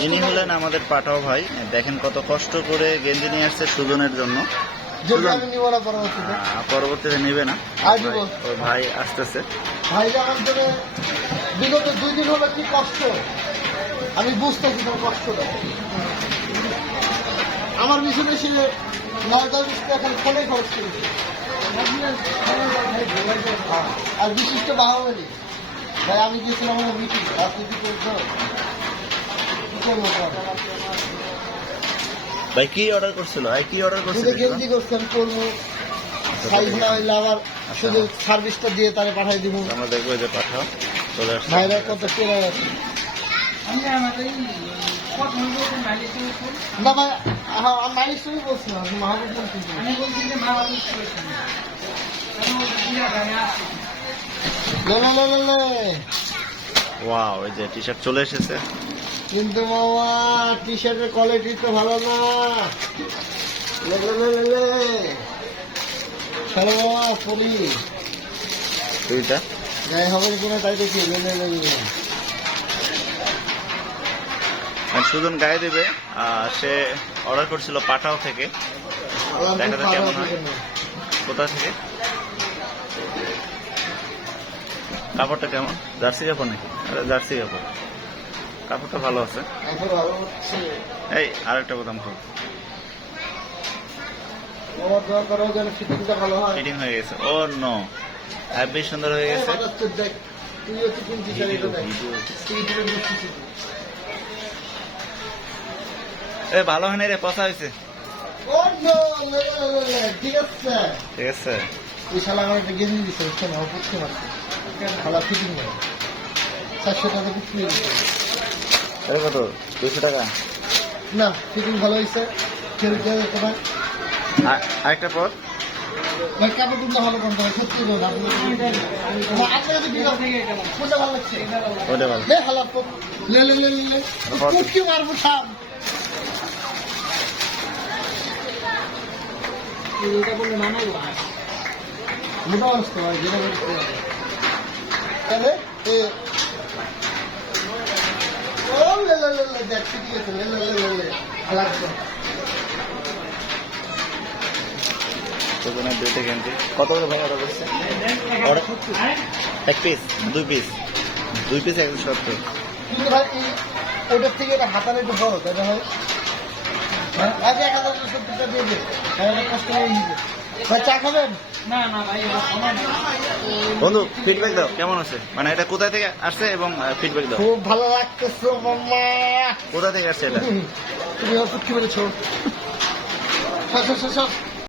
ইনি হলেন আমাদের পাঠাও ভাই। দেখেন কত কষ্ট করে গেঞ্জি নিয়ে আসছে সুজনের জন্য। পরবর্তীতে। নেবে না। ভাই- আসতেছে। ভাই বিগত দুই দিন হলো কি কষ্ট? আমি বুঝতেছি তোমার কষ্টটা। আমার পিছনে সে নয় দশ এখন ফোনে খরচ করেছে। আর বিশিষ্ট বাহাবালি ভাই আমি গেছিলাম আমার মিটিং রাজনীতি কি? ভাই কি অর্ডার করছিল ভাই কি অর্ডার করছিল যদি গেঞ্জি করছি আমি করব সাইজ না হইলে আবার শুধু সার্ভিসটা দিয়ে তারে পাঠাই দিব। আমরা দেখব যে পাঠাও চলে আসছে। ভাইরা কত কেনা আছে না ভাই হ্যাঁ আমি মালিক সঙ্গে বলছিলাম মাহবুব বলছিলেন আমি বলছি যে মা বাবা করেছেন লে, লে, লে, লে, লে। ওয়াও এই যে টি শার্ট চলে এসেছে। কিন্তু মামা টি শার্টের কোয়ালিটি তো ভালো না। লে, লে, লে, লে, লে। চলো মামা পরি দুইটা। যাই হবে কিনা তাই দেখি লে, লে, লে, লে। সুজন গায়ে দেবে সে অর্ডার করছিল পাঠাও থেকে। দেখা যাক কেমন হয়। কোথা থেকে? কাপড়টা কেমন? জার্সি কাপড় নাকি? জার্সি কাপড়। আছে এখন ভালো হচ্ছে এই, আরেকটা বোতাম খুব ফিটিং হয়ে গেছে। ও নো হ্যাপি সুন্দর হয়ে গেছে। তো তো আর। এ, ভালো হয় রে, পচা হয়েছে। ঠিক আছে। ঠিক আছে এই একটা ফিটিং চারশো টাকা আরে কত? দুশো টাকা? না ফিটিং ভালো হয়েছে। কেউ কেউ তোমার আর- আরেকটা পর ভাই কাপড় টুকটা ভালো সত্যি আপনার বিকাল কোনটা ভালো লাগছে? ওটা ভালো। লে হালা লে লে লে মারবো এটা মোটা অবস্থা যেটা বলতে হবে তাহলে এ ও লে লে লে কত করে ভাই অর্ডার করছে? এক পিস দুই পিস দুই পিস একশো সত্তর। ওটার থেকে এটা হাতার একটু বড়, তাই ভাই? হ্যাঁ? এক হাজার দিয়ে দে কষ্ট ভাই চা খাবেন। বন্ধু ফিডব্যাক দাও। কেমন আছে? মানে এটা কোথা থেকে আসছে এবং ফিডব্যাক দাও। খুব ভালো লাগতেছে মাম্মা। কোথা থেকে আসছে এটা? তুমি অসুখ কি বলেছ? সব সব সব